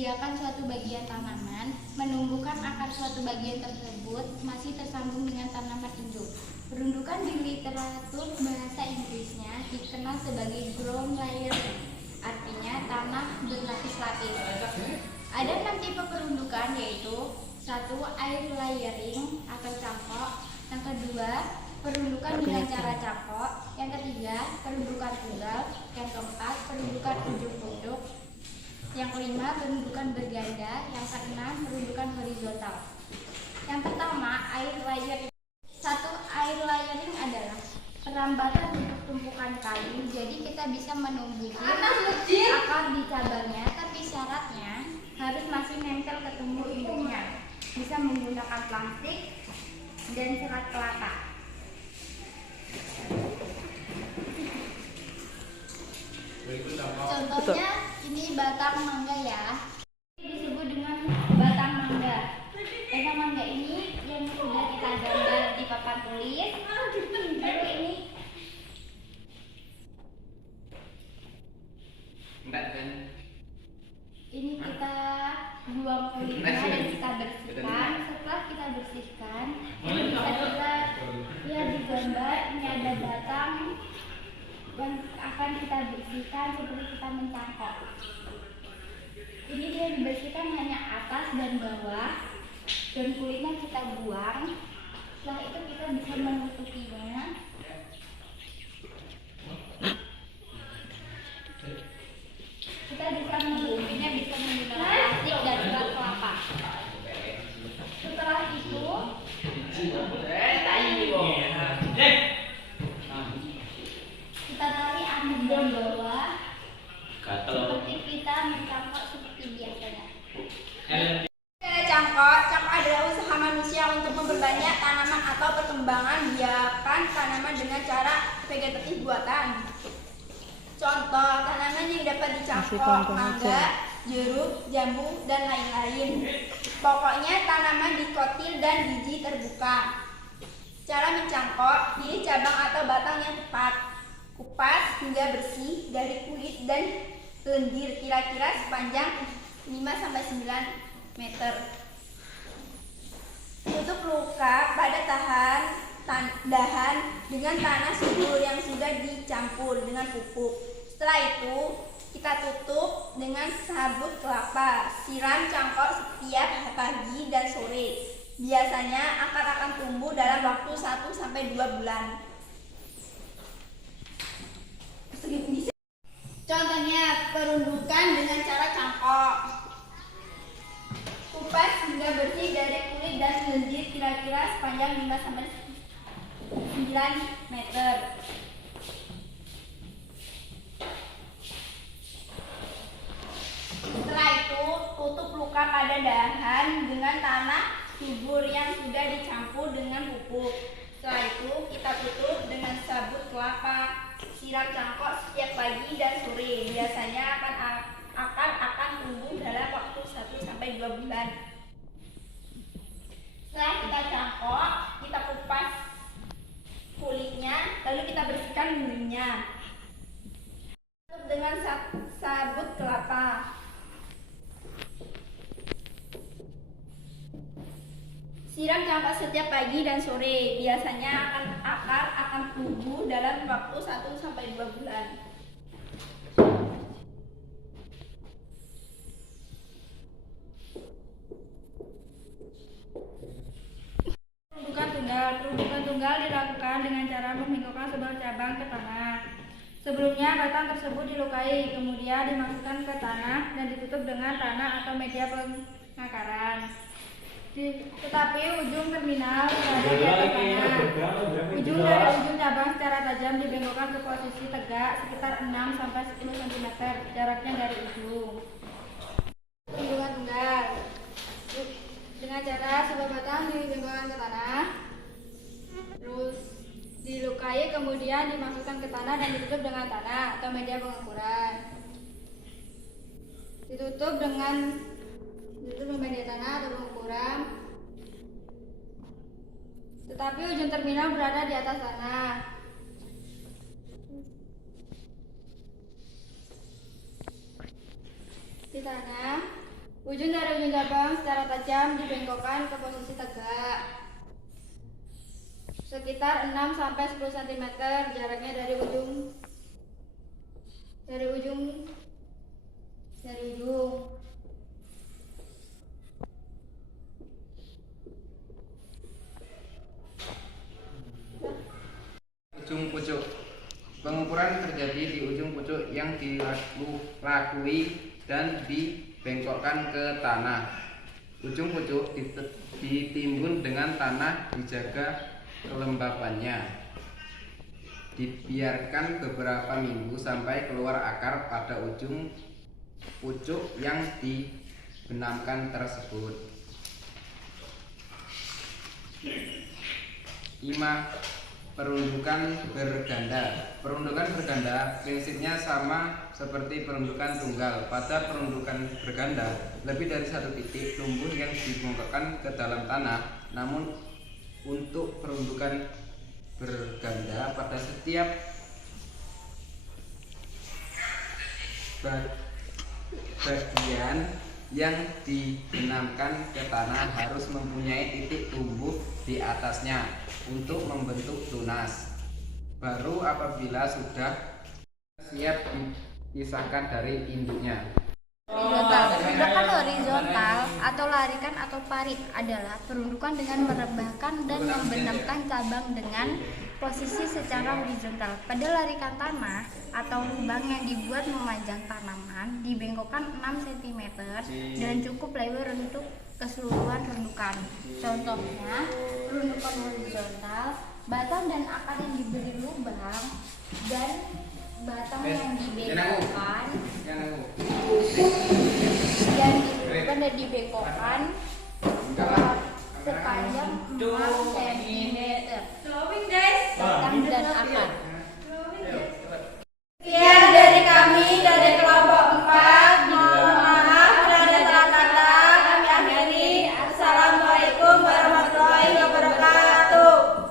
biarkan suatu bagian tanaman menumbuhkan akar suatu bagian tersebut masih tersambung dengan tanaman induk. Perundukan di literatur bahasa Inggrisnya dikenal sebagai ground layering, artinya tanah berlapis-lapis. Ada 6 tipe perundukan, yaitu 1. Air layering atau cangkok. Yang kedua, perundukan dengan cara cangkok. Yang ketiga, perundukan tunggal. Yang keempat, perundukan ujung punduk. Yang kelima, perundukan berganda. Yang keenam, perundukan horizontal. Yang pertama, air layering. 1. Air layering adalah perambatan untuk tumpukan kayu. Jadi kita bisa menumbuhi akar di cabangnya, tapi syaratnya harus masih nempel ke tumbuh induknya. Bisa menggunakan plastik dan serat kelapa. Contohnya ini batang mangga ya. Disebut dengan batang mangga. Batang mangga ini yang sudah kita gambar di papan tulis. Lalu ini kita buang kulitnya dan kita bersihkan. Setelah kita bersihkan, ini bisa kita lihat di gambar. Ini ada batang yang akan kita bersihkan seperti kita mencangkok. Ini dia dibersihkan hanya atas dan bawah, dan kulitnya kita buang. Setelah itu kita bisa menutupinya. Kita bisa menutupinya bisa menggunakan plastik dan serat kelapa. Setelah itu kita tarik angin dari bawah seperti kita mencangkok seperti biasanya. Cara cangkok adalah usaha manusia untuk memperbanyak tanaman atau perkembangan biakan tanaman dengan cara vegetatif buatan. Contoh tanaman yang dapat dicangkok: mangga, jeruk, jambu, dan lain-lain. Pokoknya tanaman dikotil dan biji terbuka. Cara mencangkok: pilih cabang atau batang yang tepat. Kupas hingga bersih dari kulit dan lendir kira-kira sepanjang 5-9 meter. Tutup luka pada dahan dengan tanah subur yang sudah dicampur dengan pupuk. Setelah itu kita tutup dengan sabut kelapa. Siram cangkok setiap pagi dan sore. Biasanya akar akan tumbuh dalam waktu 1-2 bulan. Contohnya perundukan dengan cara cangkok. Kupas hingga bersih dari kulit dan lendir kira-kira sepanjang 5-9 meter. Setelah itu tutup luka pada dahan dengan tanah subur yang sudah dicampur dengan pupuk. Setelah itu kita tutup dengan sabut kelapa. Siram cangkok setiap pagi dan sore. Biasanya akar akan tumbuh dalam waktu 1-2 bulan. Setelah kita cangkok, kita kupas kulitnya, lalu kita bersihkan bulunya. Tutup dengan sabut kelapa. Siram cangkok setiap pagi dan sore. Biasanya akar akan tumbuh dalam waktu 1-2 bulan. Perundukan tunggal dilakukan dengan cara memingkukkan sebuah cabang ke tanah. Sebelumnya batang tersebut dilukai, kemudian dimasukkan ke tanah dan ditutup dengan tanah atau media pengakaran. Tetapi ujung terminal berada di atas tanah. Ujung dari ujung cabang secara tajam dibengkokkan ke posisi tegak sekitar 6-10 cm jaraknya dari ujung. Perundukan tunggal dengan cara sebuah batang dibengkokkan ke tanah, terus dilukai, kemudian dimasukkan ke tanah dan ditutup dengan tanah atau media pengukuran. Ditutup dengan media tanah atau pengukuran. Tetapi ujung terminal berada di atas tanah. Di tanah Ujung dari ujung cabang secara tajam dibengkokkan ke posisi tegak. Sekitar 6-10 cm jaraknya dari ujung. Ujung pucuk. Pengukuran terjadi di ujung pucuk yang dilakui dan dibengkokkan ke tanah. Ujung pucuk ditimbun dengan tanah, dijaga kelembabannya. Dibiarkan beberapa minggu sampai keluar akar pada ujung pucuk yang dibenamkan tersebut. 5. Perundukan berganda. Perundukan berganda prinsipnya sama seperti perundukan tunggal. Pada perundukan berganda, lebih dari satu titik tumbuh yang dibongkokkan ke dalam tanah. Namun untuk perundukan berganda, pada setiap bagian yang dibenamkan ke tanah harus mempunyai titik tumbuh di atasnya untuk membentuk tunas. Baru apabila sudah siap dipisahkan dari induknya. Perundukan horizontal atau larikan atau parit adalah perundukan dengan merebahkan dan membenamkan cabang dengan posisi secara horizontal. Pada larikan tanah atau lubang yang dibuat memanjang tanaman dibengkokkan 6 cm dan cukup lebar untuk keseluruhan rendukan. Contohnya, perundukan horizontal, batang dan akar yang diberi lubang dan batang yang dibengkokkan dan dibengkokkan sepanjang 4 cm. Batang dan akar. Sekian dari kami dari kelompok 4. Mohon maaf terhadap salah kata. Kami akhiri. Assalamualaikum warahmatullahi wabarakatuh.